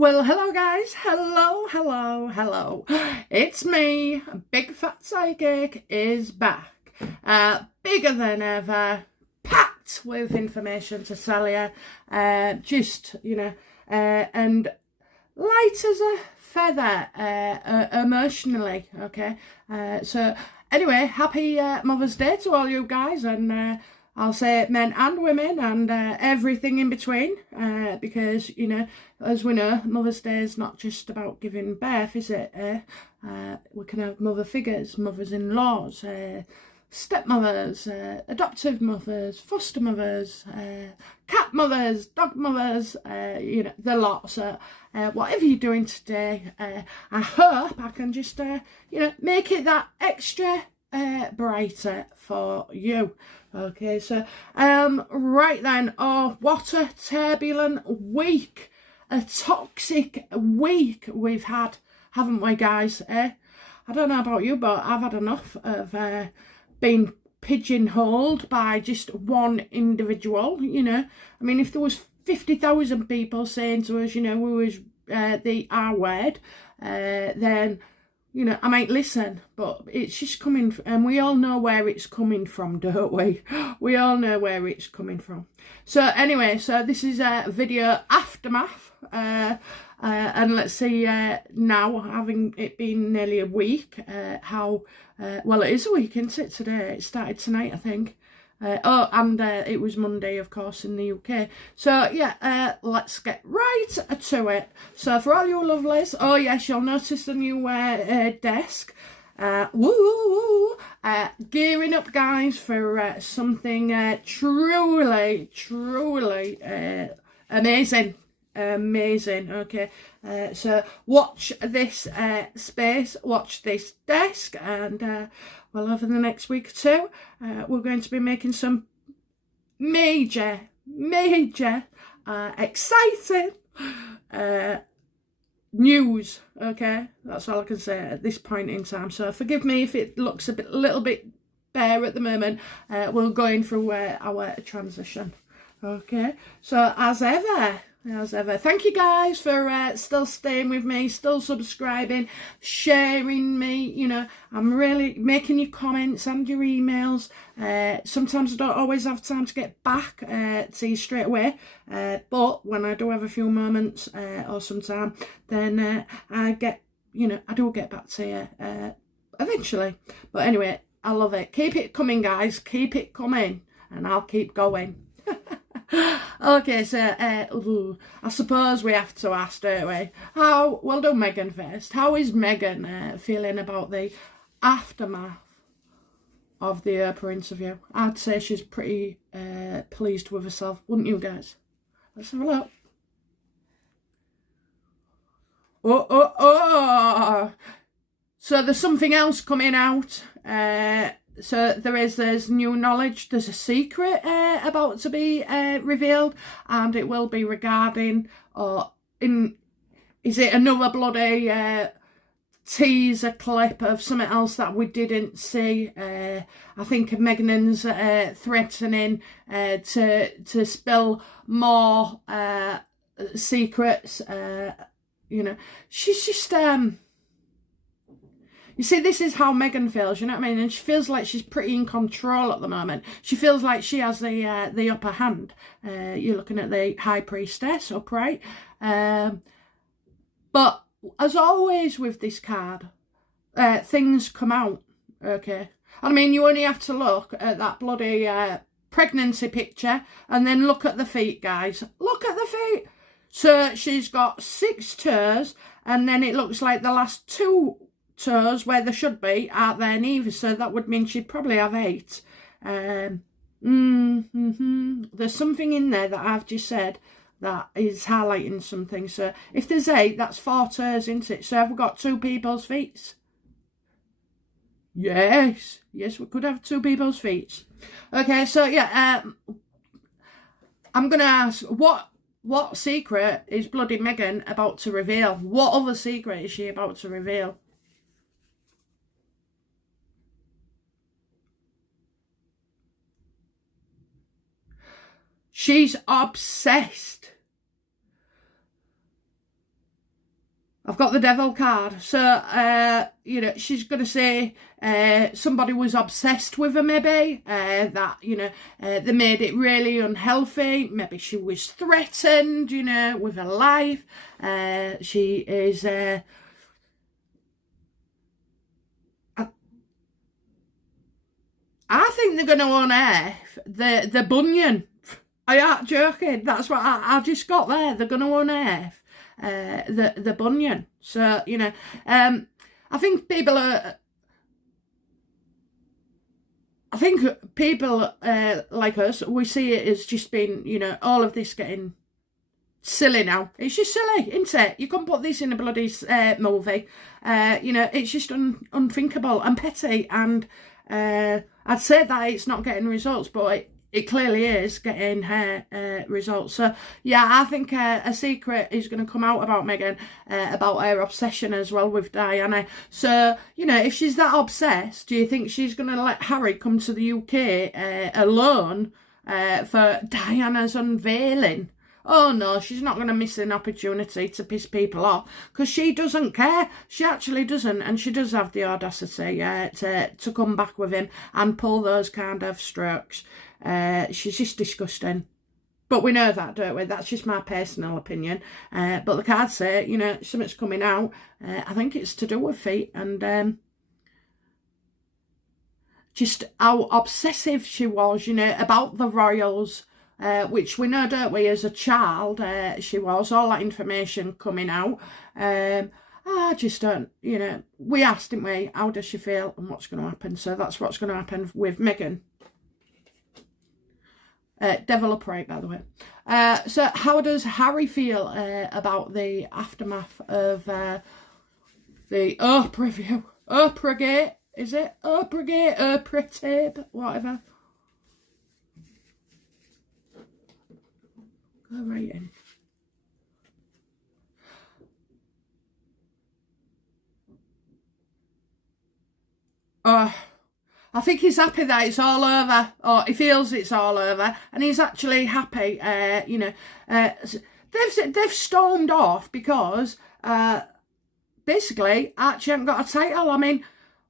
Well, hello guys, hello. It's me, Big Fat Psychic is back, bigger than ever, packed with information to sell you, and light as a feather, emotionally, okay? So anyway, happy Mother's Day to all you guys, and I'll say men and women and everything in between, because, as we know, Mother's Day is not just about giving birth, is it? We can have mother figures, mothers-in-laws, stepmothers, adoptive mothers, foster mothers, cat mothers, dog mothers, the lot. So whatever you're doing today, I hope I can just, make it that extra brighter for you. Okay, so right then, oh, what a turbulent week, a toxic week we've had, haven't we, guys? I don't know about you, but I've had enough of being pigeonholed by just one individual. I mean, if there was 50,000 people saying to us, we was the R word, then I might listen, but it's just coming, and we all know where it's coming from, don't we? We all know where it's coming from. So anyway, so this is a video aftermath, and let's see now, having it been nearly a week, how, well, it is a week, isn't it, today? It started tonight, I think. It was Monday, of course, in the UK. So, yeah, let's get right to it. So, for all you lovelies, oh, yes, you'll notice the new desk. Gearing up, guys, for something truly amazing. Okay, so watch this space, watch this desk, and well, over the next week or two, we're going to be making some major exciting news. Okay, that's all I can say at this point in time, so forgive me if it looks a little bit bare at the moment. We're going through our transition. Okay, so as ever, thank you guys for still staying with me, still subscribing, sharing me. I'm really making your comments and your emails. Sometimes I don't always have time to get back to you straight away, but when I do have a few moments or some time, then I do get back to you eventually. But anyway, I love it. Keep it coming, guys, keep it coming, and I'll keep going. Okay, so I suppose we have to ask, don't we? We'll do Meghan first. How is Meghan feeling about the aftermath of the Oprah interview? I'd say she's pretty pleased with herself, wouldn't you, guys? Let's have a look. Oh. So there's something else coming out. So there's new knowledge, there's a secret about to be revealed, and it will be regarding, is it another bloody teaser clip of something else that we didn't see? I think Meghan's threatening to spill more secrets. She's just you see, this is how Meghan feels, you know what I mean? And she feels like she's pretty in control at the moment. She feels like she has the upper hand. You're looking at the High Priestess upright. But as always with this card, things come out, okay? I mean, you only have to look at that bloody pregnancy picture and then look at the feet, guys. Look at the feet. So she's got 6 toes, and then it looks like the last 2 toes where there should be aren't there neither, so that would mean she'd probably have 8. There's something in there that I've just said that is highlighting something. So if there's 8, that's 4 toes, isn't it? So have we got 2 people's feet? Yes, we could have 2 people's feet. Okay, so yeah, I'm gonna ask, what secret is bloody Meghan about to reveal? What other secret is she about to reveal? She's obsessed I've got the devil card. So, you know, she's going to say somebody was obsessed with her maybe, that, you know, they made it really unhealthy. Maybe she was threatened, you know, with her life. She is... I think they're going to unearth the bunion. I ain't joking. That's what I just got there. They're going to unearth the bunion. So, you know, I think people like us, we see it as just being, you know, all of this getting silly now. It's just silly, isn't it? You can't put this in a bloody movie. You know, it's just unthinkable and petty, and I'd say that it's not getting results, but it clearly is getting her results. So, yeah, I think a secret is going to come out about Meghan, about her obsession as well with Diana. So, you know, if she's that obsessed, do you think she's going to let Harry come to the UK alone for Diana's unveiling? Oh no, she's not going to miss an opportunity to piss people off, because she doesn't care. She actually doesn't, and she does have the audacity to come back with him and pull those kind of strokes. She's just disgusting. But we know that, don't we? That's just my personal opinion. But the cards say, you know, something's coming out. I think it's to do with feet, and just how obsessive she was, you know, about the royals. Which we know, don't we, as a child, she was, all that information coming out. I just don't, you know, we asked, didn't we, how does she feel and what's going to happen? So that's what's going to happen with Meghan. Devil upright, by the way. So how does Harry feel about the aftermath of the Oprah view? Oprah Gate, is it? Oprah Gate, Oprah tape, whatever. Go right in. I think he's happy that it's all over, or he feels it's all over, and he's actually happy. You know, they've stormed off because basically Archie hasn't got a title. I mean,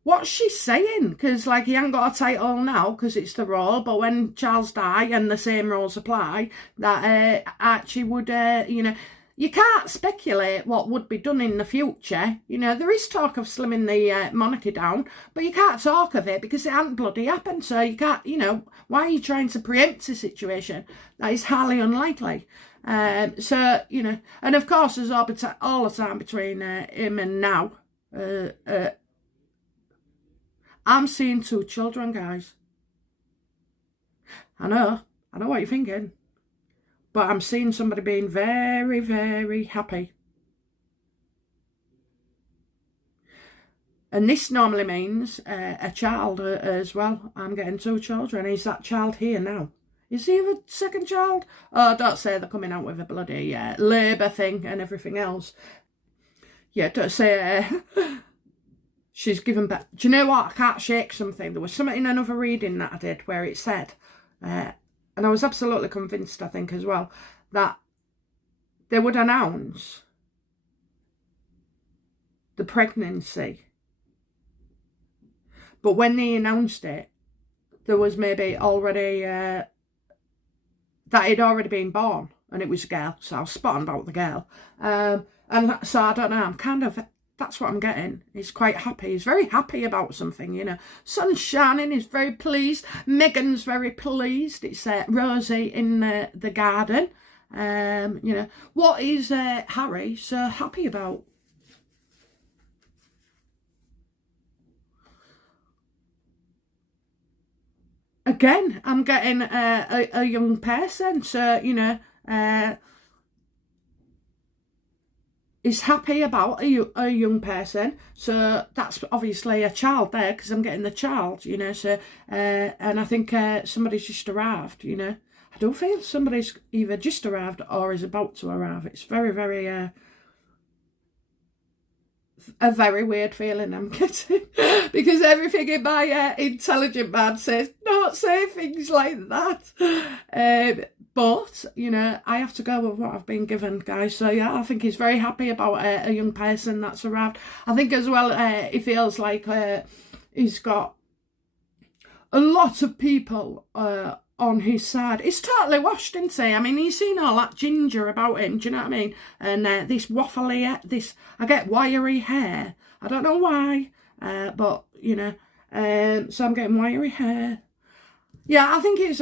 what's she saying? Because, like, he ain't got a title now because it's the role, but when Charles died and the same rules apply, that Archie would, you know, you can't speculate what would be done in the future. You know, there is talk of slimming the monarchy down, but you can't talk of it because it hasn't bloody happened. So you can't, you know, why are you trying to preempt a situation that is highly unlikely? So, you know, and of course there's all the time between him and now. I'm seeing 2 children, guys. I know what you're thinking. But I'm seeing somebody being very, very happy. And this normally means a child as well. I'm getting 2 children. Is that child here now? Is he a second child? Oh, don't say they're coming out with a bloody labour thing and everything else. Yeah, don't say... she's given back. Do you know what? I can't shake something. There was something in another reading that I did where it said, and I was absolutely convinced, I think, as well, that they would announce the pregnancy. But when they announced it, there was maybe already, that he'd already been born, and it was a girl. So I was spot on about the girl. And so I don't know, I'm kind of... That's what I'm getting. He's quite happy. He's very happy about something, you know. Sun's shining. He's very pleased. Meghan's very pleased. It's Rosie in the garden. You know. What is Harry so happy about? Again, I'm getting a young person. So, you know... is happy about a young person, so that's obviously a child there, because I'm getting the child, you know. So and I think somebody's just arrived, you know. I don't feel somebody's either just arrived or is about to arrive. It's very, very a very weird feeling I'm getting, because everything in my intelligent man says don't say things like that. But, you know, I have to go with what I've been given, guys. So, yeah, I think he's very happy about a young person that's arrived. I think as well, he feels like he's got a lot of people on his side. He's totally washed, isn't he? I mean, he's seen all that ginger about him, do you know what I mean? And this waffly, I get wiry hair. I don't know why, but, you know, so I'm getting wiry hair. Yeah, I think he's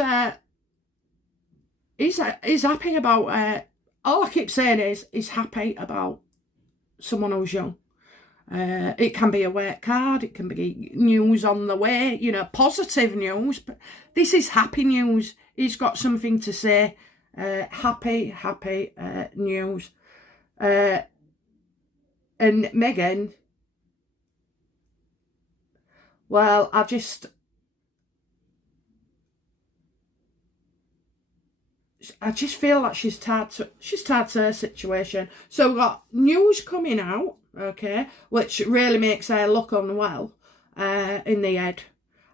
happy about, all I keep saying is he's happy about someone who's young. It can be a work card, it can be news on the way, you know, positive news, but this is happy news. He's got something to say. Happy news. And Meghan, well, I just feel like she's tied to her situation. So we've got news coming out, okay, which really makes her look unwell in the head.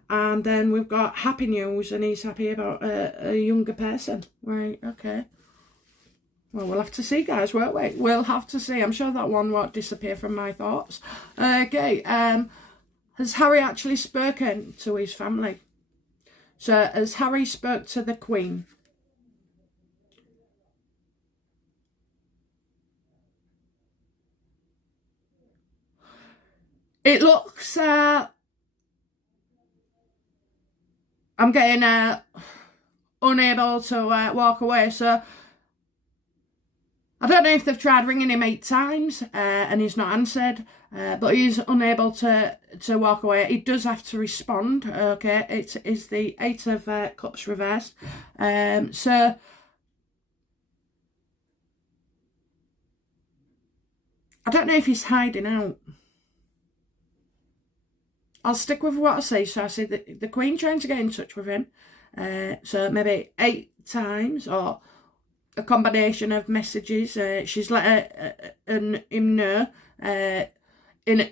And then we've got happy news, and he's happy about a younger person. Right, okay. Well, we'll have to see, guys, won't we? We'll have to see. I'm sure that one won't disappear from my thoughts. Okay, has Harry actually spoken to his family? So, has Harry spoke to the Queen? It looks, I'm getting unable to walk away, so I don't know if they've tried ringing him 8 times and he's not answered, but he's unable to walk away. He does have to respond, okay? It is the 8 of Cups reversed. So I don't know if he's hiding out. I'll stick with what I say. So I say the Queen trying to get in touch with him. So maybe 8 times, or a combination of messages. She's let him know in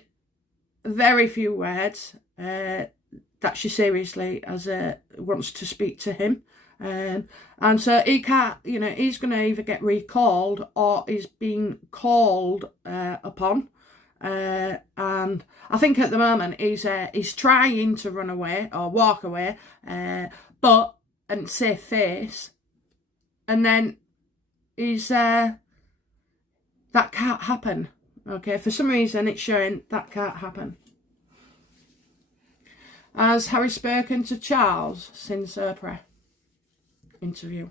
very few words that she seriously wants to speak to him. And so he can't, you know, he's going to either get recalled or he's being called upon. And I think at the moment he's trying to run away or walk away, but and save face, and then he's that can't happen. Okay, for some reason it's showing that can't happen. Has Harry spoken to Charles since Oprah interview?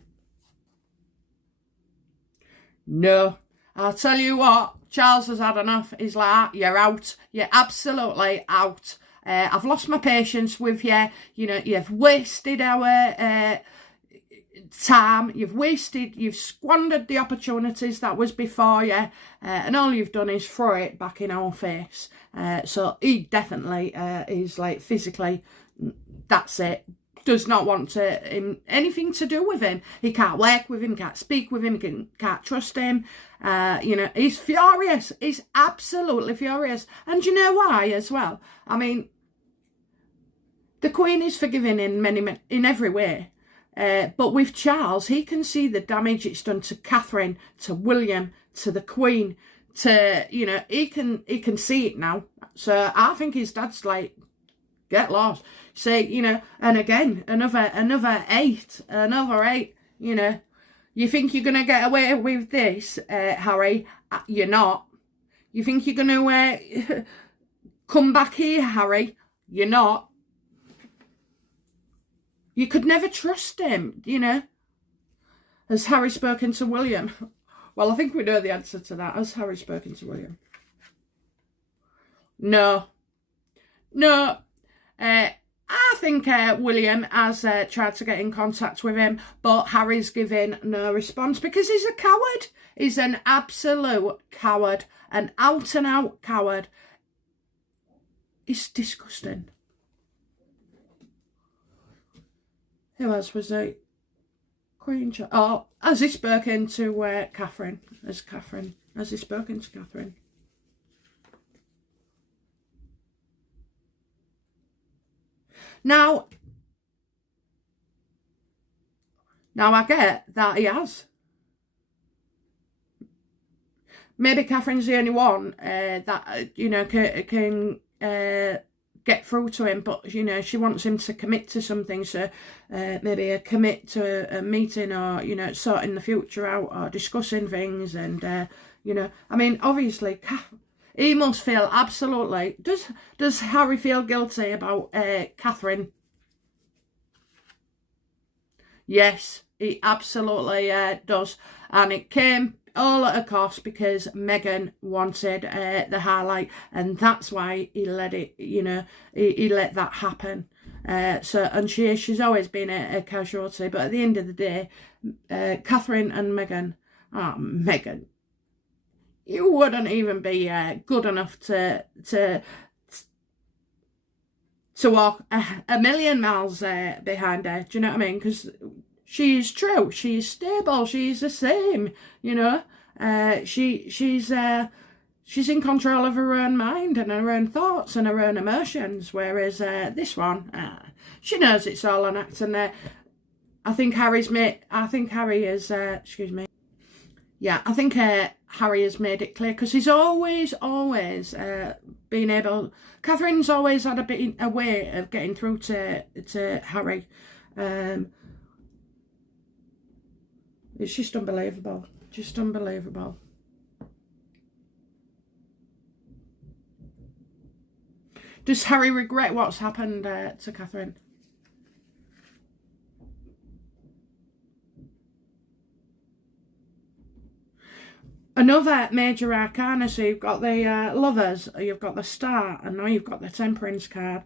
No. I'll tell you what, Charles has had enough. He's like, you're out. You're absolutely out. I've lost my patience with you. You know, you've wasted our time. You've squandered the opportunities that was before you. And all you've done is throw it back in our face. So he definitely is like physically, that's it. Does not want anything to do with him. He can't work with him, can't speak with him, can't trust him. You know, he's furious. He's absolutely furious. And you know why as well? I mean, the Queen is forgiving in every way. But with Charles, he can see the damage it's done to Catherine, to William, to the Queen, to, you know, he can see it now. So I think his dad's like, get lost. Say, you know, and again, another 8, you know. You think you're going to get away with this, Harry? You're not. You think you're going to come back here, Harry? You're not. You could never trust him, you know. Has Harry spoken to William? Well, I think we know the answer to that. Has Harry spoken to William? No. No. I think William has tried to get in contact with him, but Harry's given no response because he's a coward. He's an absolute coward, an out-and-out coward. It's disgusting. Who else was it? Queen. Oh, has he spoken to Catherine? Has he spoken to Catherine? Now, Now, I get that he has. Maybe Catherine's the only one that, you know, can get through to him, but, you know, she wants him to commit to something, so maybe a commit to a meeting, or, you know, sorting the future out, or discussing things, and, you know, I mean, obviously, he must feel absolutely, does Harry feel guilty about Catherine? Yes, he absolutely does, and it came all at a cost because Meghan wanted the highlight, and that's why he let it, you know, he let that happen. So, and she's always been a casualty, but at the end of the day, Catherine and Meghan, Meghan, you wouldn't even be good enough to walk a million miles behind her. Do you know what I mean? Because she's true, she's stable, she's the same, you know. She's in control of her own mind and her own thoughts and her own emotions, whereas this one, she knows it's all an act. And I think Harry is, excuse me, yeah, I think Harry has made it clear, because he's always been able, Catherine's always had a way of getting through to Harry. It's just unbelievable. Just unbelievable. Does Harry regret what's happened to Catherine? Another major arcana, so you've got the Lovers, you've got the Star, and now you've got the Temperance card.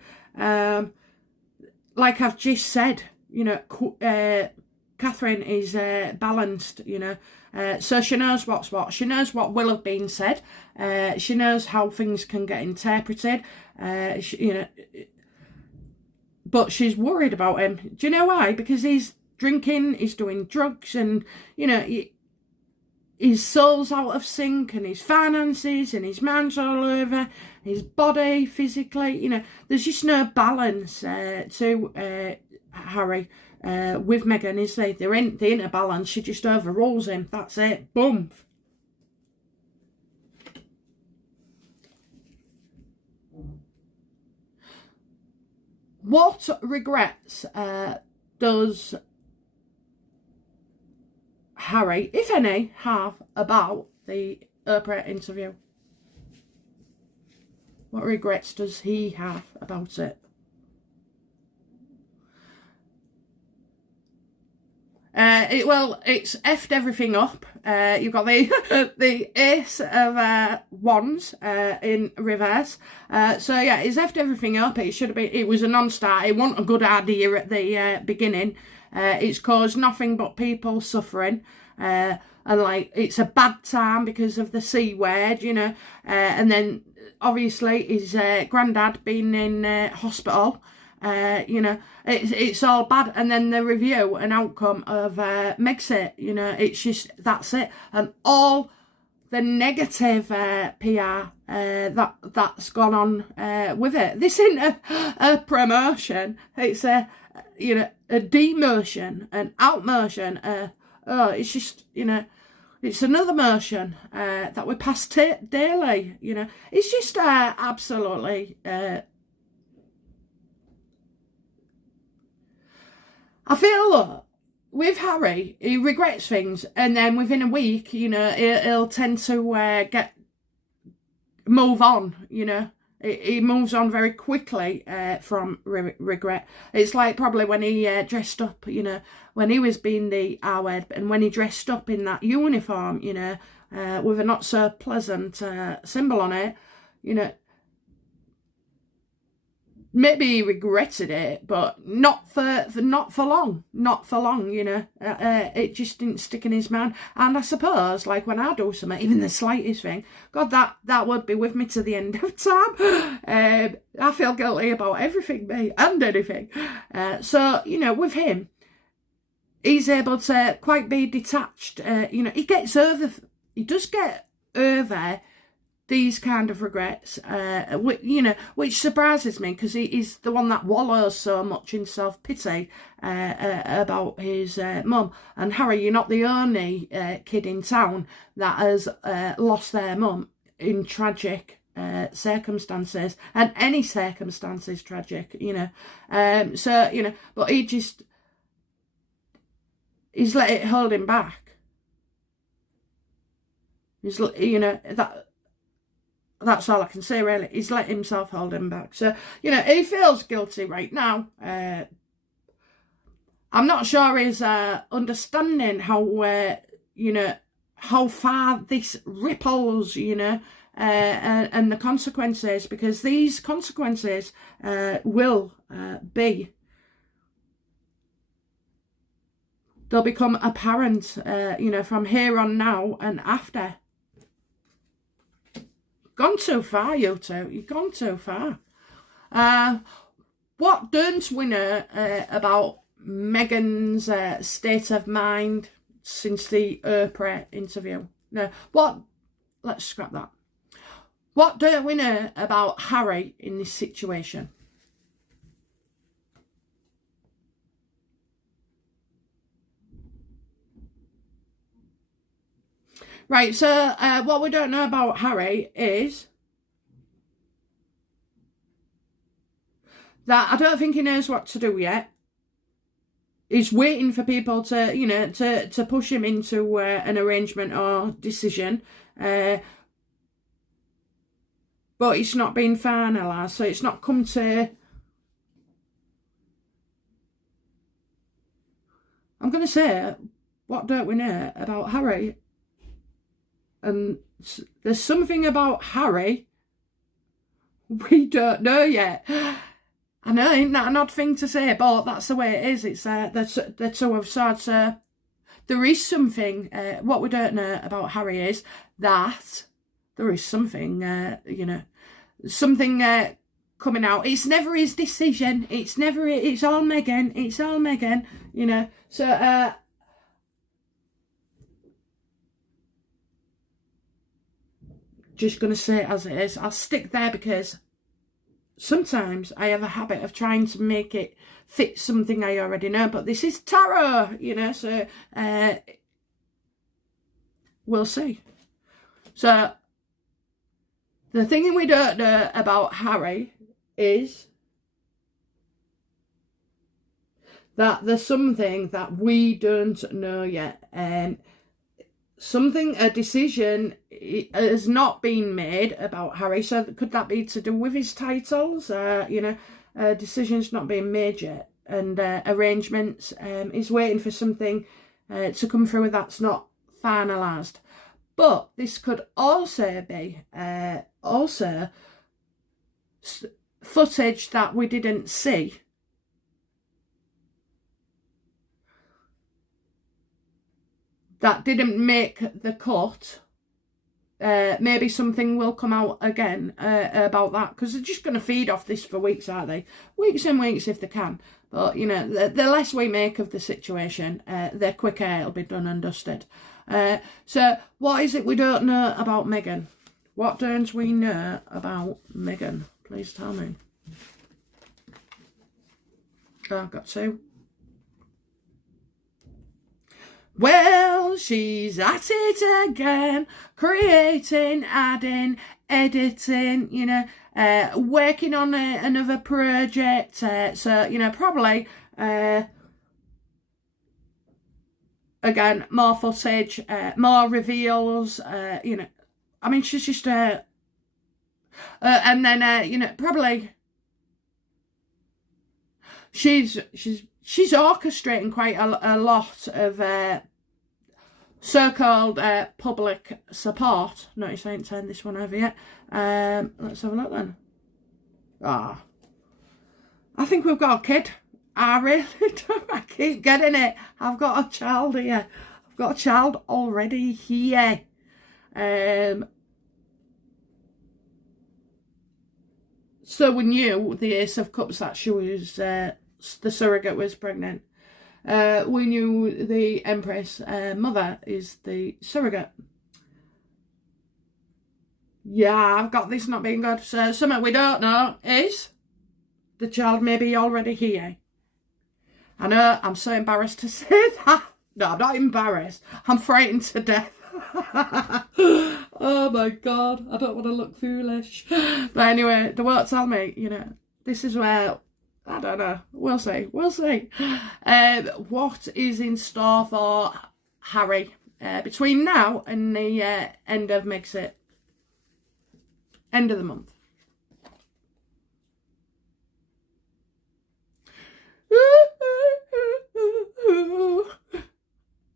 Like I've just said, you know, Catherine is balanced, you know, so she knows what's what. She knows what will have been said. She knows how things can get interpreted. You know, but she's worried about him. Do you know why? Because he's drinking, he's doing drugs, and, you know, his soul's out of sync, and his finances and his mind's all over, his body physically, you know, there's just no balance to Harry. With Meghan, is they're in a balance. She just overrules him. That's it. Boom. What regrets does Harry, if any, have about the Oprah interview? What regrets does he have about it? It's effed everything up. You've got the Ace of Wands in reverse. So yeah, it's effed everything up. It should have been. It was a non-starter. It wasn't a good idea at the beginning. It's caused nothing but people suffering. And like, it's a bad time because of the C word, you know. And then obviously his granddad being in hospital. You know, it's all bad, and then the review and outcome of Megxit, you know, it's just, that's it, and all the negative PR that's gone on with it. This isn't a promotion, it's a, you know, a demotion, an outmotion. It's just, you know, it's another motion that we pass daily, you know. It's just absolutely I feel with Harry, he regrets things, and then within a week, you know, he'll tend to move on, you know. He moves on very quickly from regret. It's like probably when he dressed up, you know, when he was being the R-word, and when he dressed up in that uniform, you know, with a not so pleasant symbol on it, you know, maybe he regretted it, but not for long, you know. It just didn't stick in his mind. And I suppose, like, when I do something, even the slightest thing, God, that would be with me to the end of time. I feel guilty about everything, me, and anything. So, you know, with him, he's able to quite be detached. You know, he does get over these kind of regrets, which surprises me, because he's the one that wallows so much in self-pity about his mum. And Harry, you're not the only kid in town that has lost their mum in tragic circumstances, and any circumstance is tragic, but he's let it hold him back. He's, that's all I can say, really. He's let himself hold him back. So, he feels guilty right now. I'm not sure he's understanding how, how far this ripples, and the consequences, because these consequences will be, they'll become apparent, from here on now and after. Gone too far, you two. You've gone too far. What don't we know about Meghan's state of mind since the Oprah interview? No, let's scrap that. What don't we know about Harry in this situation? Right, so what we don't know about Harry is that I don't think he knows what to do yet. He's waiting for people to, to push him into an arrangement or decision. But it's not been finalised, so it's not come to... I'm going to say, what don't we know about Harry? And there's something about Harry we don't know yet. I know, isn't that an odd thing to say, but that's the way it is. It's the two of swords. There is something, what we don't know about Harry is that there is something, something coming out. It's never his decision. It's all Meghan. It's all Meghan, So, just going to say it as it is. I'll stick there because sometimes I have a habit of trying to make it fit something I already know. But this is tarot, so we'll see. So the thing we don't know about Harry is that there's something that we don't know yet. A decision has not been made about Harry. So could that be to do with his titles? Decisions not being made yet. And arrangements, he's waiting for something to come through that's not finalised. But this could also be footage that we didn't see. That didn't make the cut. Maybe something will come out again about that, because they're just going to feed off this for weeks, aren't they? Weeks and weeks if they can. But, the less we make of the situation, the quicker it'll be done and dusted. So, what is it we don't know about Meghan? What don't we know about Meghan? Please tell me. Oh, I've got two. Well, she's at it again, creating, adding, editing, working on another project. So, probably, again, more footage, more reveals, I mean, she's just, and then, probably, she's orchestrating quite a lot of so-called public support. Notice I ain't turned this one over yet. Let's have a look then. I think we've got a kid. I really do. I keep getting it. I've got a child here. I've got a child already here. So we knew the Ace of Cups that she was, the surrogate was pregnant. We knew the Empress mother is the surrogate. Yeah, I've got this not being good. So something we don't know is the child may be already here. I know, I'm so embarrassed to say that. No, I'm not embarrassed. I'm frightened to death. Oh my God, I don't want to look foolish. But anyway, they won't tell me, you know, this is where, I don't know, we'll see. What is in store for Harry between now and the end of Megxit? End of the month.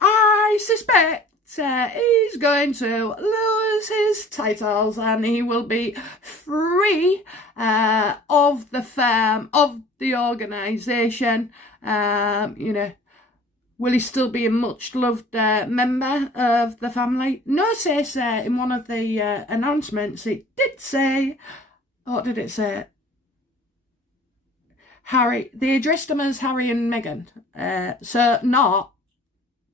I suspect he's going to lose his titles and he will be free of the firm, of the organisation. You know, will he still be a much loved member of the family? Notice in one of the announcements it did say, what did it say? Harry, they addressed them as Harry and Meghan. So not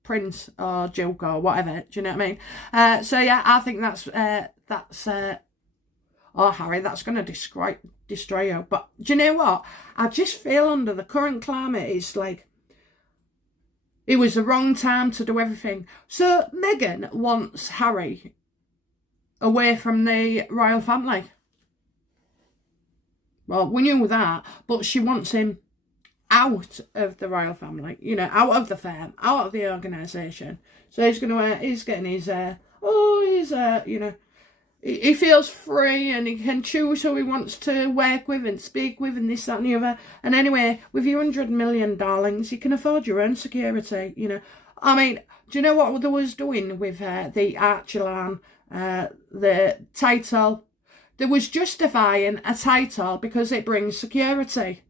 Prince or Duke or whatever, do you know what I mean? So yeah, I think that's oh Harry, that's going to destroy you. But do you know what? I just feel under the current climate, it's like, it was the wrong time to do everything. So Meghan wants Harry away from the royal family. Well, we knew that, but she wants him out of the royal family, you know, out of the firm, out of the organisation. So he's getting his, you know, he feels free and he can choose who he wants to work with and speak with and this, that and the other. And anyway, with your 100 million darlings, you can afford your own security, you know. I mean, do you know what they was doing with the Archelaine, the title? They was justifying a title because it brings security.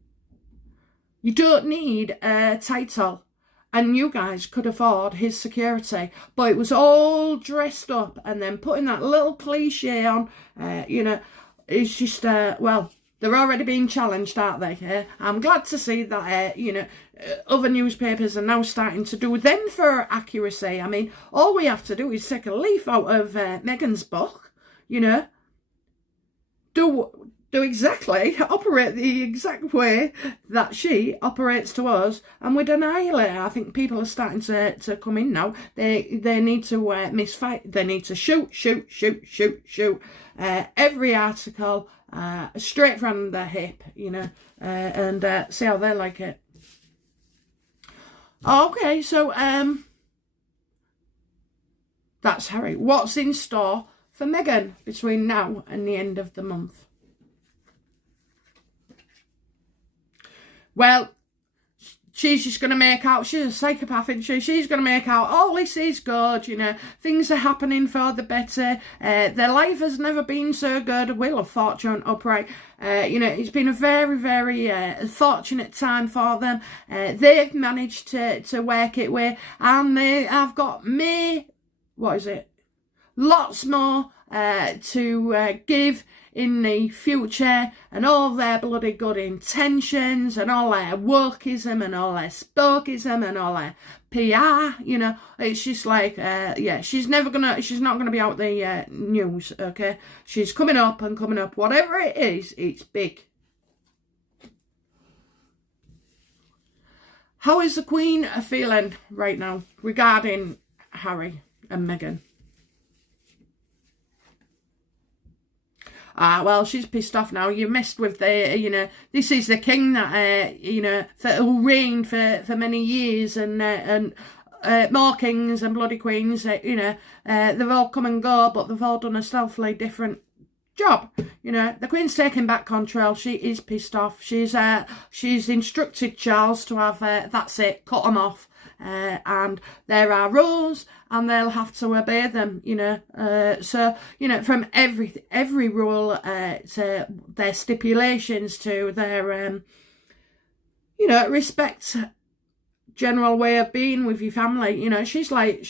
You don't need a title. And you guys could afford his security. But it was all dressed up and then putting that little cliche on. You know, it's just, well, they're already being challenged, aren't they? I'm glad to see that, you know, other newspapers are now starting to do them for accuracy. I mean, all we have to do is take a leaf out of Meghan's book, you know. Do exactly, operate the exact way that she operates to us, and we'd annihilate her. I think people are starting to come in now. They need to misfight. They need to shoot. Every article straight from the hip, you know, and see how they like it. Okay, so that's Harry. What's in store for Meghan between now and the end of the month? Well, she's just going to make out, she's a psychopath, isn't she? She's going to make out, oh, this is good, you know, things are happening for the better. Their life has never been so good. Wheel of Fortune upright. You know, it's been a very, very fortunate time for them. They've managed to work it way, and they have got lots more to give in the future, and all their bloody good intentions and all their wokeism and all their spokism and all their PR, you know, it's just like, yeah, she's not gonna be out the news, okay? She's coming up, whatever it is, it's big. How is the Queen feeling right now regarding Harry and Meghan? Well, she's pissed off now. You messed with the, you know, this is the king that, you know, who reigned for many years, and more kings and bloody queens, you know, they've all come and go, but they've all done a stealthily different job. You know, the Queen's taking back control. She is pissed off. She's instructed Charles to have, that's it, cut them off. And there are rules and they'll have to obey them, you know. So, you know, from every rule to their stipulations to their, you know, respect general way of being with your family. You know, she's like,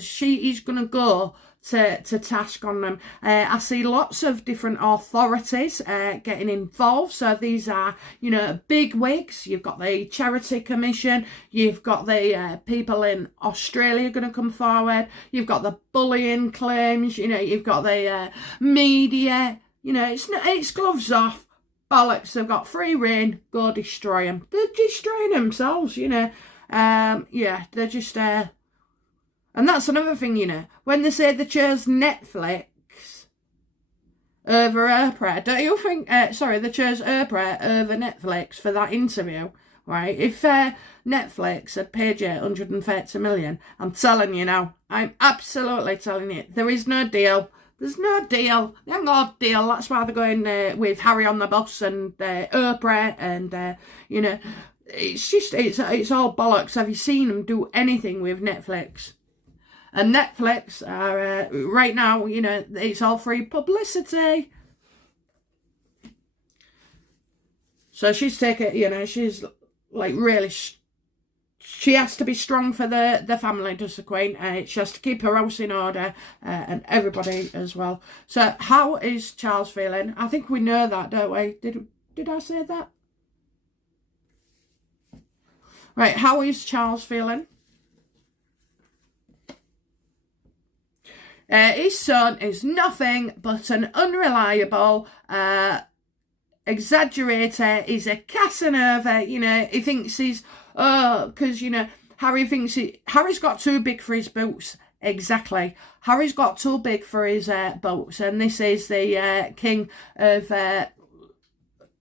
she is going to go to task on them. I see lots of different authorities getting involved. So these are, you know, big wigs. You've got the Charity Commission. You've got the people in Australia going to come forward. You've got the bullying claims. You know, you've got the media. You know, it's gloves off. Bollocks, they've got free reign, go destroy them. They're destroying themselves, you know. Yeah, they're just, and that's another thing, you know. When they say they chose Netflix over Oprah, don't you think, sorry, they chose Oprah over Netflix for that interview, right? If Netflix had paid you 130 million, I'm telling you now, I'm absolutely telling you, there is no deal. There's no deal. They haven't got a deal. That's why they're going with Harry on the bus and Oprah and, you know, it's just, it's all bollocks. Have you seen them do anything with Netflix? And Netflix are, right now, you know, it's all free publicity. So she's taking, you know, she's like really, she has to be strong for the family, does the Queen. She has to keep her house in order and everybody as well. So how is Charles feeling? I think we know that, don't we? Did I say that? Right, how is Charles feeling? His son is nothing but an unreliable exaggerator. He's a Casanova, you know. He thinks he's, because, you know, Harry thinks Harry's got too big for his boots. Exactly. Harry's got too big for his boots. And this is the king of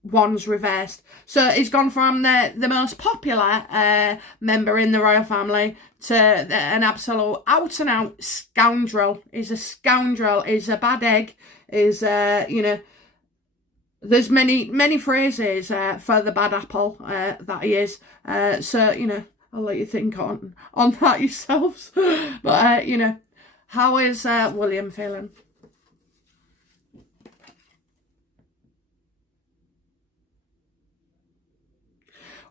wands reversed. So he's gone from the most popular member in the royal family to an absolute out-and-out scoundrel. He's a scoundrel. He's a bad egg. He's, you know, there's many phrases for the bad apple that he is. So, you know, I'll let you think on that yourselves. But, you know, how is William feeling?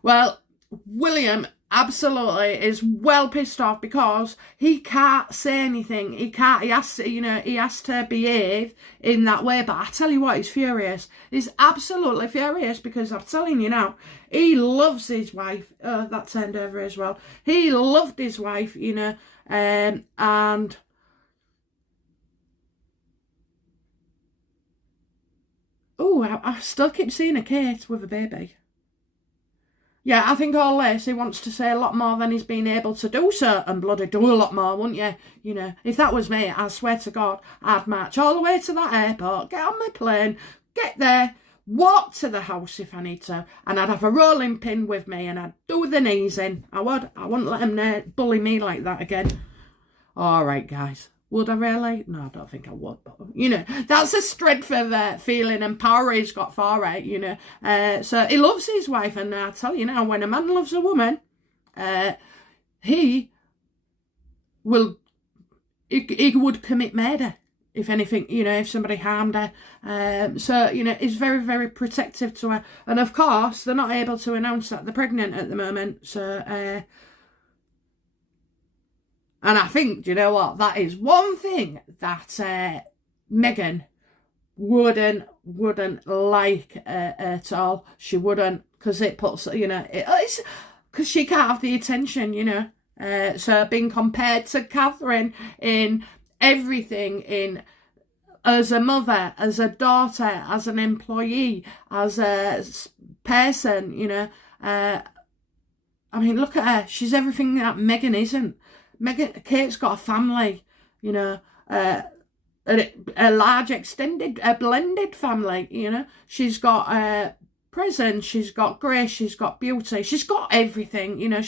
Well, William absolutely is well pissed off because he can't say anything. He has to, you know, he has to behave in that way. But I tell you what, he's furious. He's absolutely furious because I'm telling you now, he loves his wife. Oh, that turned over as well. He loved his wife, you know, and oh, I still keep seeing a Kate with a baby. Yeah, I think all this, he wants to say a lot more than he's been able to do, so, and bloody do a lot more, wouldn't you? You know, if that was me, I swear to God, I'd march all the way to that airport, get on my plane, get there, walk to the house if I need to, and I'd have a rolling pin with me, and I'd do the knees in. I wouldn't let him bully me like that again. All right, guys. Would I really? No, I don't think I would. But, you know, that's the strength of feeling and power he's got for it, you know. So he loves his wife. And I tell you now, when a man loves a woman, he would commit murder, if anything, you know, if somebody harmed her. So, you know, he's very, very protective to her. And, of course, they're not able to announce that they're pregnant at the moment. So, and I think, do you know what, that is one thing that Meghan wouldn't like at all. She wouldn't, because it puts, you know, it's because she can't have the attention, you know. So being compared to Catherine in everything, in as a mother, as a daughter, as an employee, as a person, you know. I mean, look at her. She's everything that Meghan isn't. Kate's got a family, you know, a large a blended family, you know. She's got presence, she's got grace, she's got beauty, she's got everything, you know.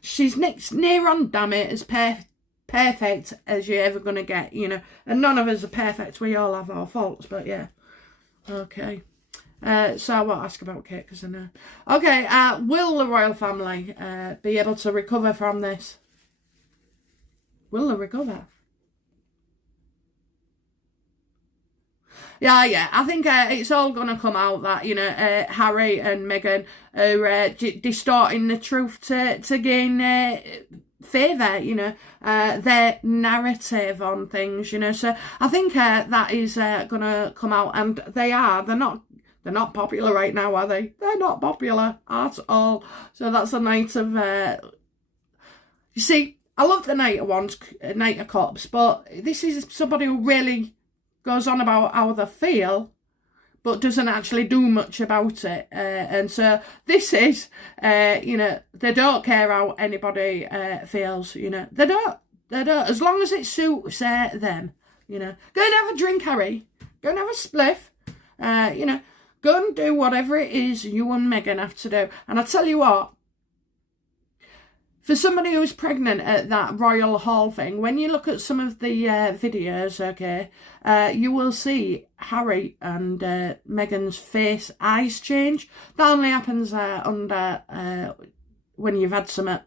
She's near on, damn it, as perfect as you're ever going to get, you know. And none of us are perfect, we all have our faults, but yeah. Okay. So I won't ask about Kate because I know. Okay, will the royal family be able to recover from this? Will they recover? Yeah, I think it's all going to come out that, you know, Harry and Meghan are distorting the truth to gain favour, you know, their narrative on things, you know. So I think that is going to come out, and they're not popular right now, are they? They're not popular at all. So that's a night of, you see, I love the Night of Cops, but this is somebody who really goes on about how they feel, but doesn't actually do much about it. And so this is, you know, they don't care how anybody feels, you know. They don't. As long as it suits them, you know. Go and have a drink, Harry. Go and have a spliff. You know, go and do whatever it is you and Meghan have to do. And I tell you what, for somebody who's pregnant at that Royal Hall thing, when you look at some of the videos, okay, you will see Harry and Meghan's eyes change. That only happens when you've had some.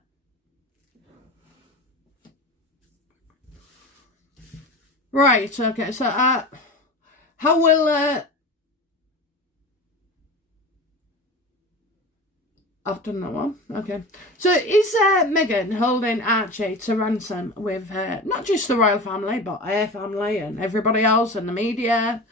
Right, okay, so how will... I've done that one. Okay. So is Meghan holding Archie to ransom with not just the royal family, but her family and everybody else and the media?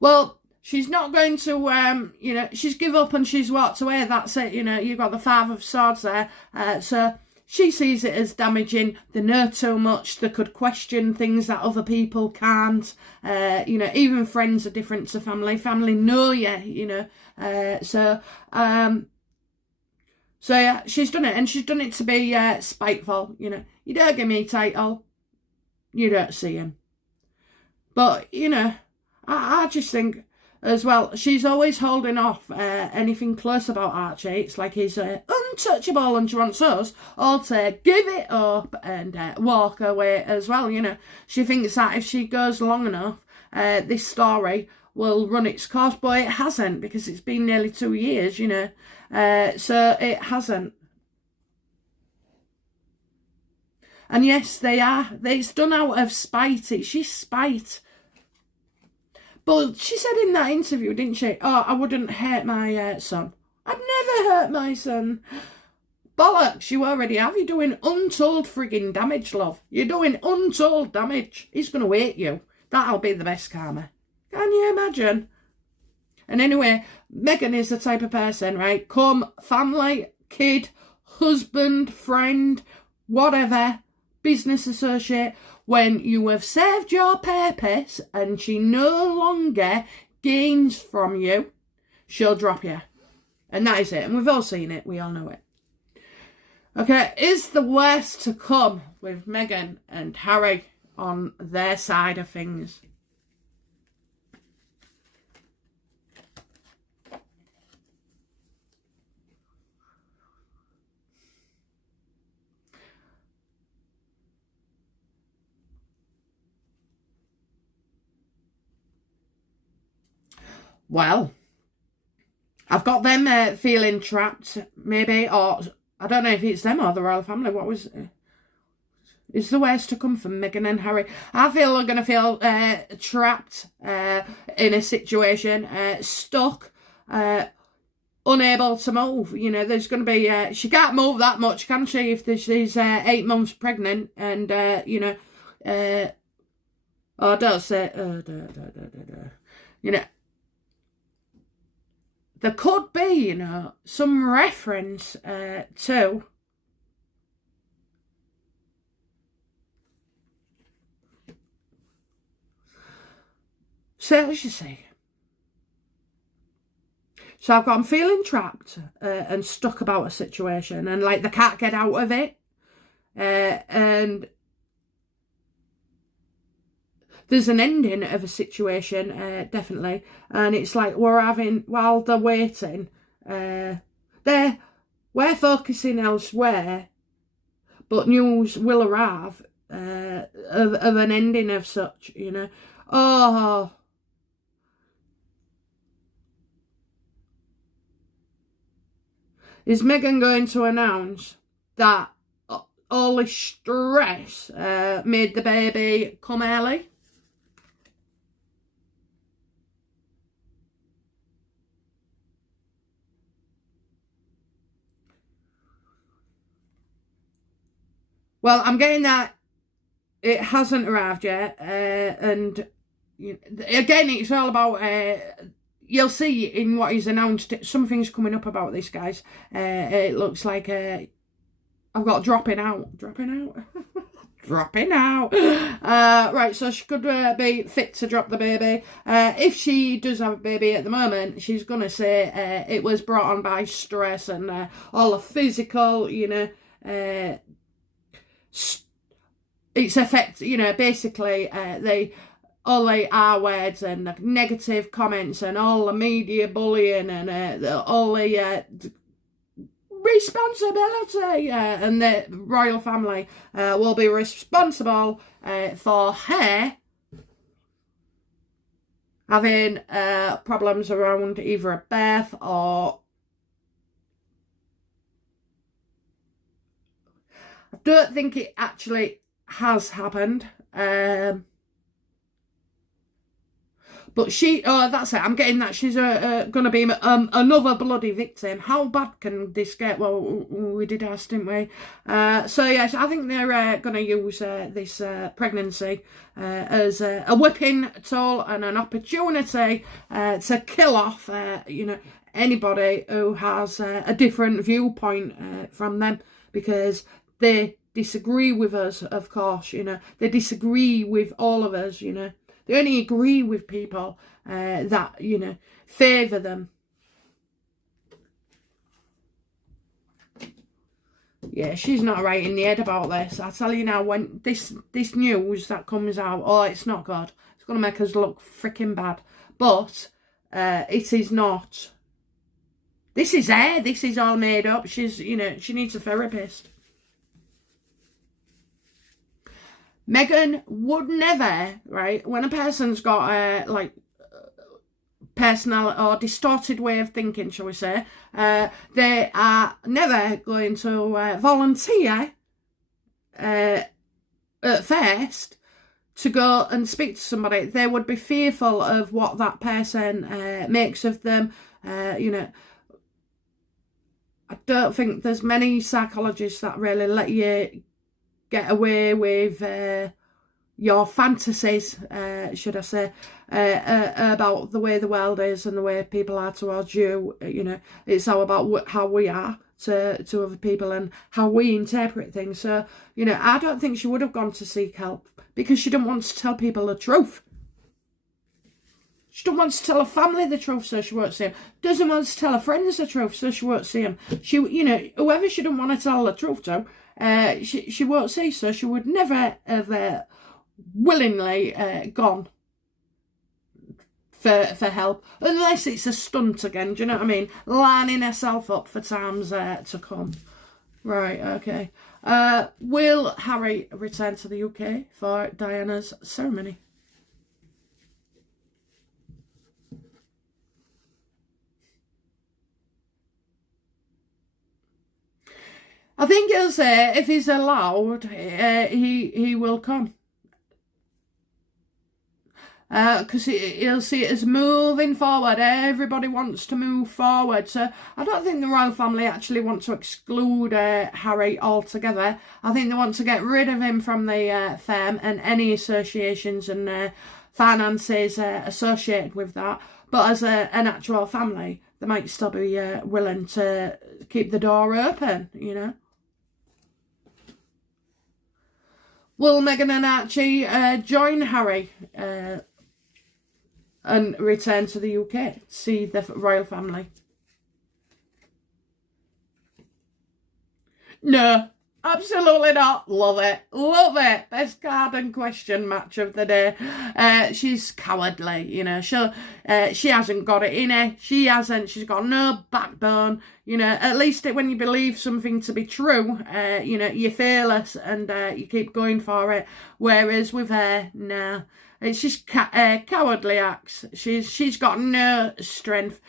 Well, she's not going to, you know, she's give up and she's walked away. That's it. You know, you've got the Five of Swords there. So she sees it as damaging. They know too much. They could question things that other people can't. You know, even friends are different to family. Family know you, you know. So yeah, she's done it. And she's done it to be spiteful, you know. You don't give me a title, you don't see him. But, you know, I just think... as well, she's always holding off anything close about Archie. It's like he's untouchable, and she wants us all to give it up and walk away as well, you know. She thinks that if she goes long enough, this story will run its course, but it hasn't, because it's been nearly 2 years, you know. So it hasn't. And yes, it's done out of spite. It's just spite. But she said in that interview, didn't she? Oh, I wouldn't hurt my son. I'd never hurt my son. Bollocks, you already have. You're doing untold frigging damage, love. You're doing untold damage. He's going to hate you. That'll be the best karma. Can you imagine? And anyway, Meghan is the type of person, right? Come family, kid, husband, friend, whatever, business associate. When you have served your purpose and she no longer gains from you, she'll drop you. And that is it. And we've all seen it. We all know it. Okay, is the worst to come with Meghan and Harry on their side of things? Well, I've got them feeling trapped, maybe, or I don't know if it's them or the royal family. What was is the worst to come from Meghan and Harry? I feel they're going to feel trapped in a situation, stuck, unable to move. You know, there's going to be, she can't move that much, can she, if she's 8 months pregnant and, you know, or does it, you know, there could be, you know, some reference to so as you say. So I'm feeling trapped and stuck about a situation, and like they can't get out of it, and there's an ending of a situation, definitely, and it's like while they're waiting, we're focusing elsewhere, but news will arrive of an ending of such, you know. Oh, is Meghan going to announce that all this stress made the baby come early? Well, I'm getting that it hasn't arrived yet, and again, it's all about. You'll see in what he's announced. Something's coming up about this, guys. It looks like I've got dropping out. Dropping out. Right, so she could be fit to drop the baby. If she does have a baby at the moment, she's going to say it was brought on by stress and all the physical, its effect, basically all the R words and the negative comments and all the media bullying and all the responsibility and the royal family will be responsible for her having problems around either a birth or I don't think it actually has happened. But that's it. I'm getting that she's going to be another bloody victim. How bad can this get? Well, we did ask, didn't we? So, yes, I think they're going to use this pregnancy as a whipping tool and an opportunity to kill off, anybody who has a different viewpoint from them, because they disagree with us, of course, They disagree with all of us, They only agree with people that, favour them. Yeah, she's not right in the head about this. I tell you now, when this news that comes out, oh, it's not good. It's going to make us look freaking bad. But it is not. This is her. This is all made up. She's, she needs a therapist. Meghan would never, right, when a person's got a, personal or distorted way of thinking, shall we say, they are never going to volunteer at first to go and speak to somebody. They would be fearful of what that person makes of them, I don't think there's many psychologists that really let you get away with your fantasies, should I say, about the way the world is and the way people are towards you. It's all about how we are to other people and how we interpret things. So, I don't think she would have gone to seek help because she didn't want to tell people the truth. She don't want to tell her family the truth, so she won't see him. Doesn't want to tell her friends the truth, so she won't see him. She, whoever she didn't want to tell the truth to, she won't see, so she would never have willingly gone for help, unless it's a stunt again, do you know what I mean? Lining herself up for times to come. Right, okay. Will Harry return to the UK for Diana's ceremony? I think he'll say if he's allowed, he will come. Because he'll see it as moving forward. Everybody wants to move forward. So I don't think the royal family actually want to exclude Harry altogether. I think they want to get rid of him from the firm and any associations and finances associated with that. But as an actual family, they might still be willing to keep the door open, Will Meghan and Archie join Harry and return to the UK to see the royal family? No, absolutely not. Love it. Love it. Best garden question match of the day. She's cowardly, she hasn't got it in her. She hasn't. She's got no backbone. At least when you believe something to be true, you're fearless and you keep going for it. Whereas with her, no. It's just cowardly acts. She's got no strength.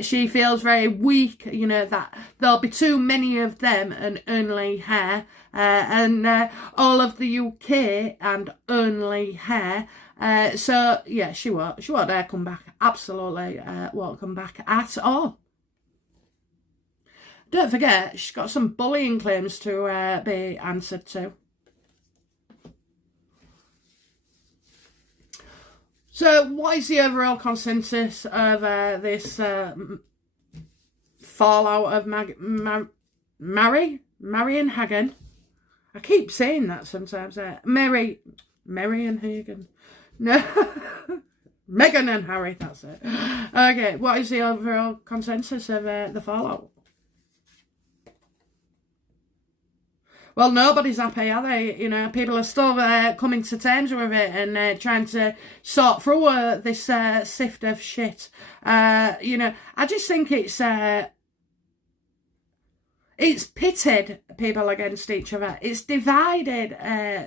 She feels very weak, that there'll be too many of them and only her. And all of the UK and only her. So, yeah, she won't dare come back. Absolutely won't come back at all. Don't forget, she's got some bullying claims to be answered to. So what is the overall consensus of this fallout of Marian Hagan? I keep saying that sometimes. Marian Hagan. No. Meghan and Harry, that's it. Okay, what is the overall consensus of the fallout? Well, nobody's happy, are they? You know, people are still coming to terms with it and trying to sort through this sift of shit. You know, I just think it's pitted people against each other. It's divided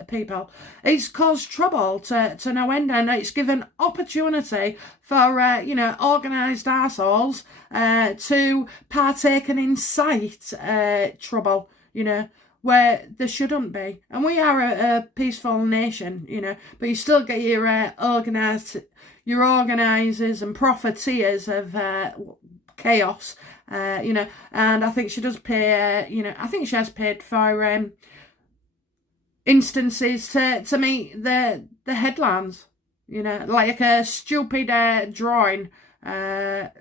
people. It's caused trouble to no end, and it's given opportunity for, you know, organised arseholes to partake and incite trouble, you know, where there shouldn't be. And we are a peaceful nation, you know, but you still get your organisers and profiteers of chaos, you know, and I think she does pay, you know, I think she has paid for instances to meet the headlines, you know, like a stupid drawing on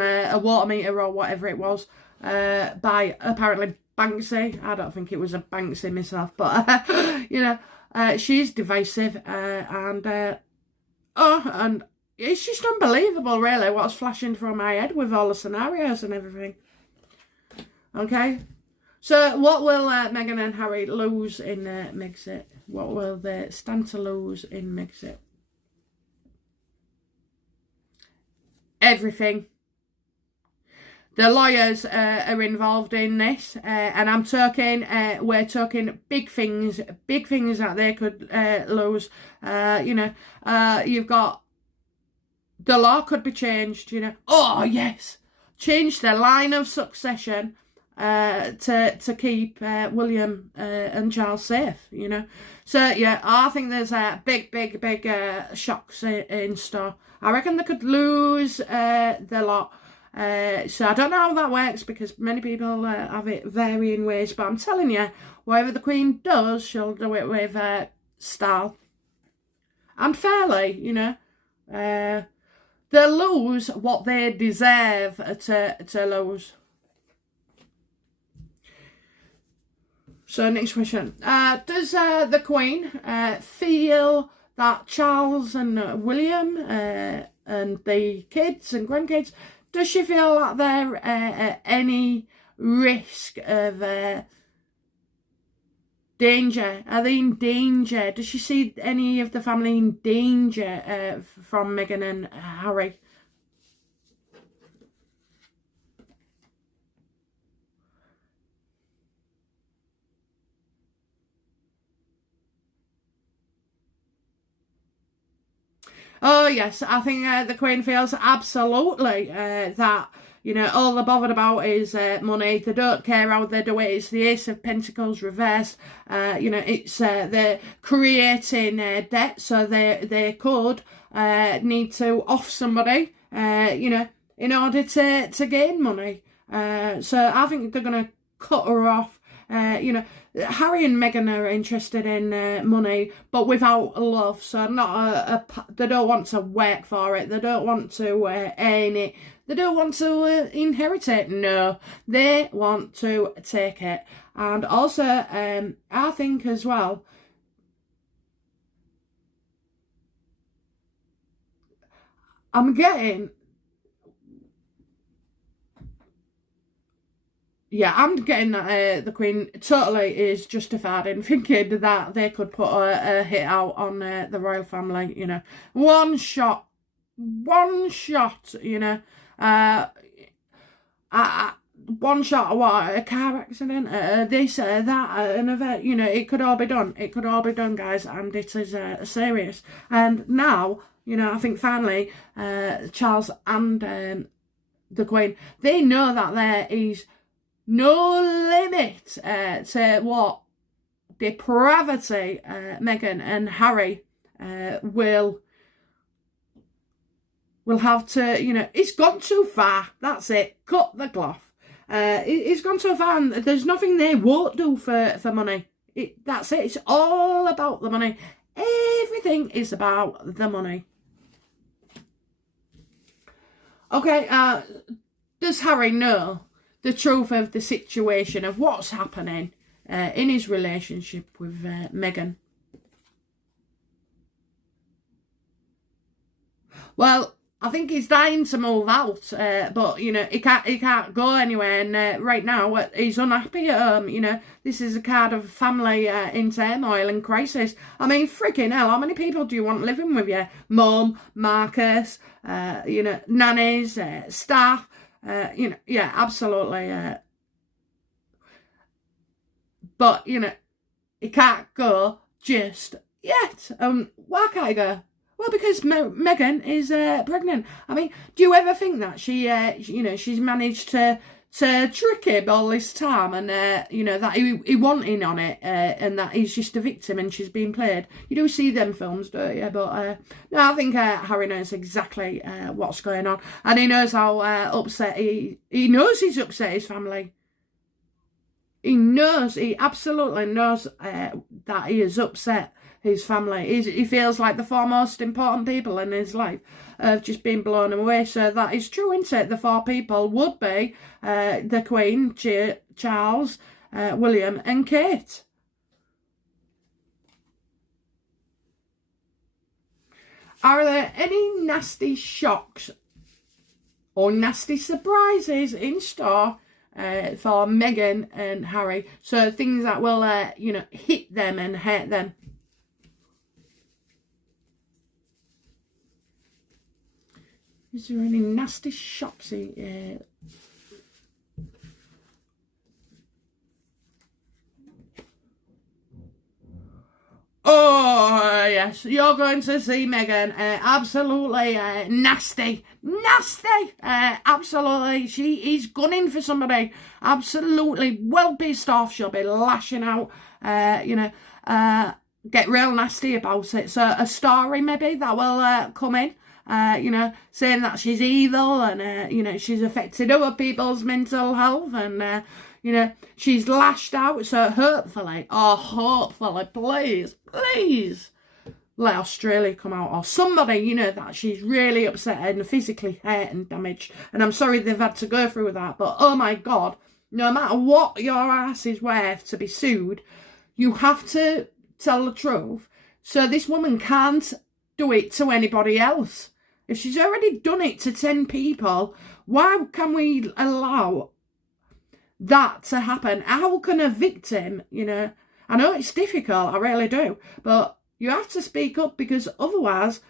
a water meter or whatever it was by apparently Banksy. I don't think it was a Banksy myself, but you know, she's divisive and it's just unbelievable, really, what's flashing through my head with all the scenarios and everything. Okay, so what will Meghan and Harry lose in Megxit? What will they stand to lose in Megxit? Everything. The lawyers are involved in this, and we're talking big things that they could lose. You know, you've got the law could be changed, you know. Oh, yes. Change the line of succession to keep William and Charles safe, you know. So, yeah, I think there's big shocks in store. I reckon they could lose the lot. So I don't know how that works because many people have it varying ways, but I'm telling you, whatever the Queen does, she'll do it with style and fairly, you know. They'll lose what they deserve to lose. So next question. Does the Queen feel that Charles and William and the kids and grandkids, does she feel that they're at any risk of danger? Are they in danger? Does she see any of the family in danger from Meghan and Harry? Oh, yes, I think the Queen feels absolutely that, you know, all they're bothered about is money. They don't care how they do it. It's the Ace of Pentacles reversed. You know, it's they're creating debt, so they could need to off somebody, you know, in order to gain money. So I think they're going to cut her off. You know, Harry and Meghan are interested in money, but without love. So not they don't want to work for it. They don't want to earn it. They don't want to inherit it. No, they want to take it. And also, I think as well, I'm getting that the Queen totally is justified in thinking that they could put a hit out on the royal family, you know. One shot, you know. One shot, what, a car accident, this, that, another, you know, it could all be done. It could all be done, guys, and it is serious. And now, you know, I think finally, Charles and the Queen, they know that there is no limit to what depravity Meghan and Harry will have to, you know, it's gone too far. That's it. Cut the cloth. It's gone too far, and there's nothing they won't do for money. That's it. It's all about the money. Everything is about the money. Okay, does Harry know the truth of the situation of what's happening in his relationship with Meghan? Well, I think he's dying to move out, but you know he can't go anywhere. And right now he's unhappy at home. You know, this is a card of family in turmoil and crisis. I mean, freaking hell! How many people do you want living with you? Mum, Marcus, you know, nannies, staff. You know, yeah, absolutely. But you know, he can't go just yet. Why can't he go? Well, because Meghan is pregnant. I mean, do you ever think that she, you know, she's managed to trick him all this time, and you know that he won't in on it, and that he's just a victim and she's being played. You do see them films, don't you? But no, I think Harry knows exactly what's going on, and he knows how upset he knows he's upset his family. He knows, he absolutely knows that he is upset his family. He feels like the four most important people in his life have just been blown away. So that is true, isn't it? The four people would be the Queen, Charles, William and Kate. Are there any nasty shocks or nasty surprises in store for Meghan and Harry? So things that will, you know, hit them and hurt them. Is there any nasty shocks? Oh, yes. You're going to see Meghan. Absolutely nasty. Nasty. Absolutely. She is gunning for somebody. Absolutely well pissed off. She'll be lashing out. You know, get real nasty about it. So a story maybe that will come in. You know, saying that she's evil and, you know, she's affected other people's mental health and, you know, she's lashed out. So hopefully, please, let Australia come out or somebody, you know, that she's really upset and physically hurt and damaged. And I'm sorry they've had to go through that, but oh my God, no matter what your ass is worth to be sued, you have to tell the truth. So this woman can't do it to anybody else. If she's already done it to 10 people, why can we allow that to happen? How can a victim, you know, I know it's difficult, I really do, but you have to speak up because otherwise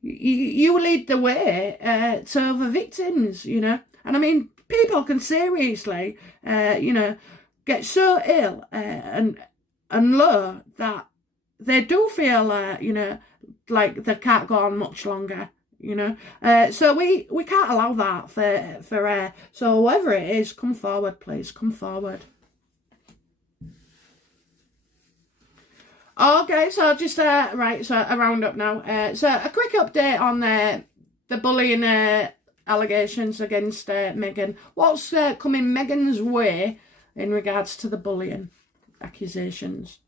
you lead the way to other victims, you know. And I mean, people can seriously, you know, get so ill and low that they do feel, you know, like they can't go on much longer, you know. So we can't allow that for so whoever it is, come forward, please, come forward. Okay, so just right, so a roundup now. So a quick update on the bullying allegations against Meghan. What's coming Meghan's way in regards to the bullying accusations?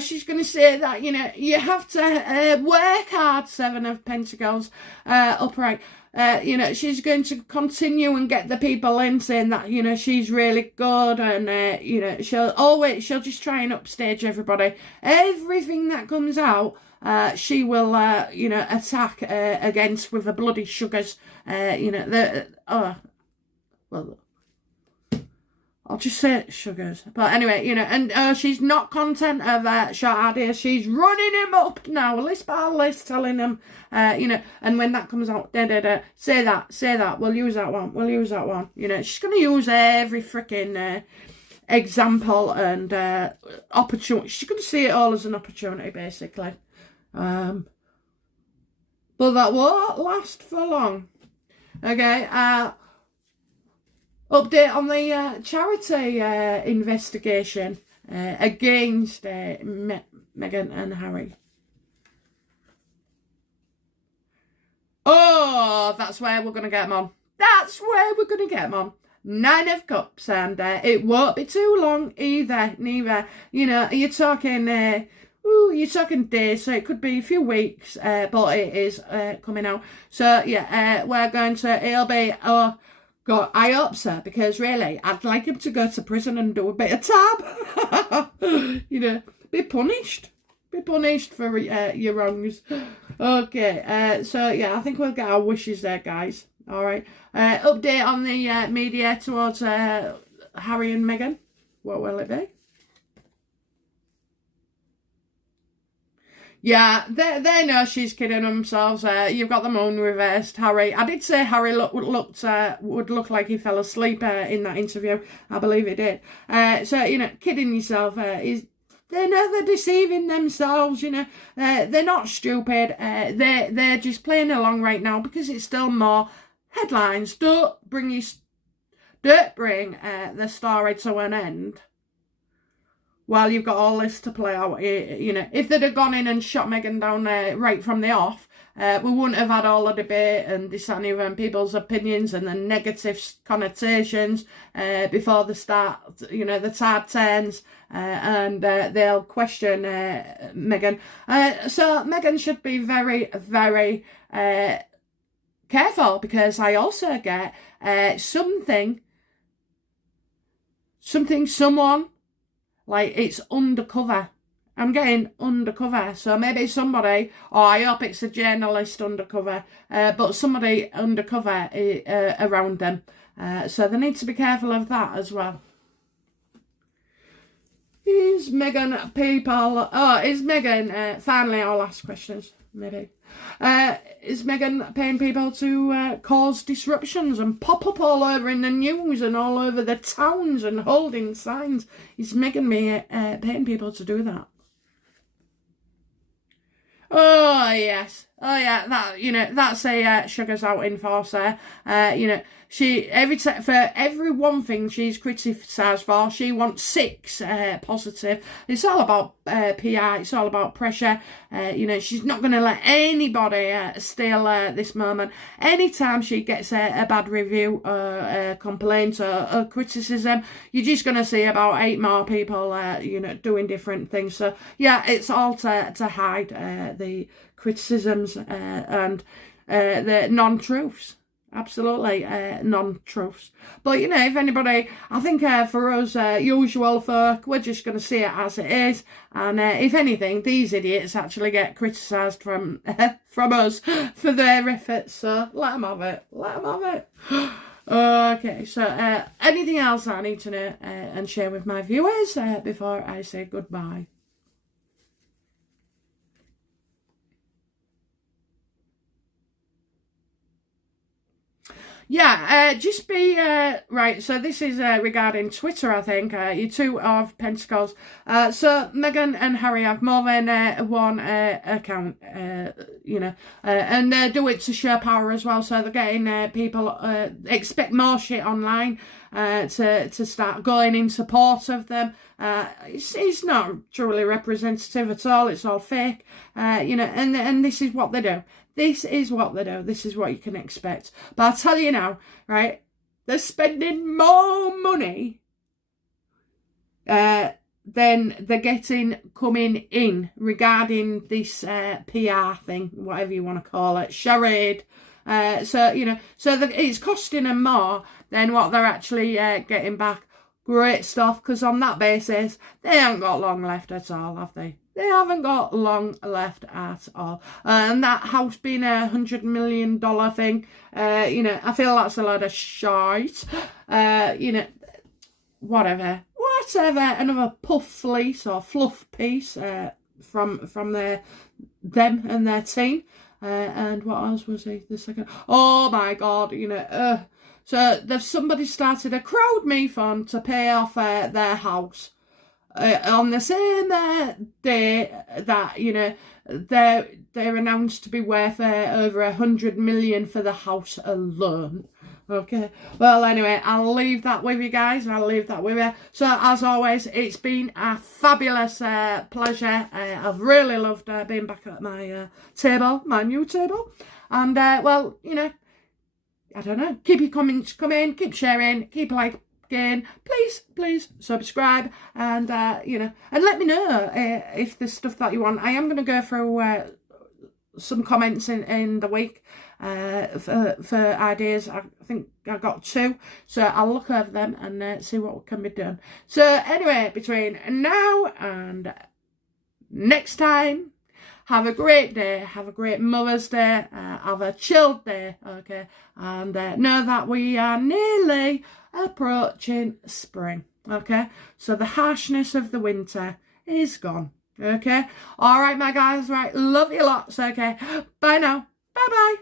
She's going to say that, you know, you have to work hard, Seven of Pentacles, upright. You know, she's going to continue and get the people in saying that, you know, she's really good and, you know, she'll just try and upstage everybody. Everything that comes out, she will, you know, attack against with the bloody sugars. You know, well, I'll just say it, sugars. But anyway, you know, and she's not content of short ideas. She's running him up now, list by list, telling him, you know, and when that comes out, say that, we'll use that one. You know, she's going to use every freaking example and opportunity. She's going to see it all as an opportunity, basically. But that won't last for long. Okay, update on the charity investigation against Meghan and Harry. Oh, that's where we're going to get them on. That's where we're going to get them on. Nine of Cups, and it won't be too long either, neither. You know, you're talking days, so it could be a few weeks, but it is coming out. So, yeah, we're going to, it'll be, oh, God, I hope so, because really, I'd like him to go to prison and do a bit of time. You know, be punished. Be punished for your wrongs. Okay, so, yeah, I think we'll get our wishes there, guys. All right. Update on the media towards Harry and Meghan. What will it be? Yeah, they know she's kidding themselves. You've got them on reversed, Harry. I did say Harry would look like he fell asleep in that interview. I believe he did. So, you know, kidding yourself is... They know they're deceiving themselves, you know. They're not stupid. They're just playing along right now because it's still more headlines. Don't bring the story to an end while you've got all this to play out. You know, if they'd have gone in and shot Meghan down right from the off, we wouldn't have had all the debate and this and even people's opinions and the negative connotations before the start, you know, the tide turns and they'll question Meghan. So Meghan should be very, very careful, because I also get someone, like it's undercover. I'm getting undercover. So maybe somebody, or I hope it's a journalist undercover, but somebody undercover around them. So they need to be careful of that as well. Is Meghan finally our last questions, maybe. Is Meghan paying people to cause disruptions and pop up all over in the news and all over the towns and holding signs? Is Meghan paying people to do that? Oh, yes. Oh, yeah, that, you know, that's a Sugar's out in force there. You know, for every one thing she's criticised for, she wants 6 positive. It's all about PR, it's all about pressure. You know, she's not going to let anybody steal this moment. Anytime she gets a bad review, a complaint or criticism, you're just going to see about 8 more people, you know, doing different things. So, yeah, it's all to hide the criticisms and the non-truths. Absolutely, non-truths. But, you know, if anybody, I think for us usual folk, we're just going to see it as it is. And if anything, these idiots actually get criticised from us for their efforts. So let them have it. Let them have it. Okay, so anything else I need to know and share with my viewers before I say goodbye? Yeah, just be, right, so this is regarding Twitter, I think, you 2 of Pentacles. So Meghan and Harry have more than one account, you know, and they do it to show power as well, so they're getting people, expect more shit online to start going in support of them. It's not truly representative at all, it's all fake, you know, and this is what they do. This is what they do. This is what you can expect. But I'll tell you now, right? They're spending more money than they're getting coming in regarding this PR thing, whatever you want to call it, charade. So, you know, it's costing them more than what they're actually getting back. Great stuff, because on that basis, they haven't got long left at all, have they? They haven't got long left at all. And that house being $100 million thing, you know, I feel that's a lot of shite. You know, whatever. Another puff fleece or fluff piece from them and their team. And what else was the second? Oh my God, you know, so somebody started a crowd fund to pay off their house on the same day that, you know, they're announced to be worth over $100 million for the house alone. Okay, well anyway, I'll leave that with you guys. I'll leave that with you. So as always, it's been a fabulous pleasure. I've really loved being back at my table, my new table. And well, you know, I don't know, keep your comments coming, keep sharing, keep liking, please subscribe, and and let me know if there's stuff that you want. I am going to go through some comments in the week for ideas. I think I got 2, so I'll look over them and see what can be done. So anyway, between now and next time, have a great day, have a great Mother's Day, have a chilled day, okay, and know that we are nearly approaching spring, okay, so the harshness of the winter is gone, okay. All right, my guys, right, love you lots, okay, bye now, bye-bye.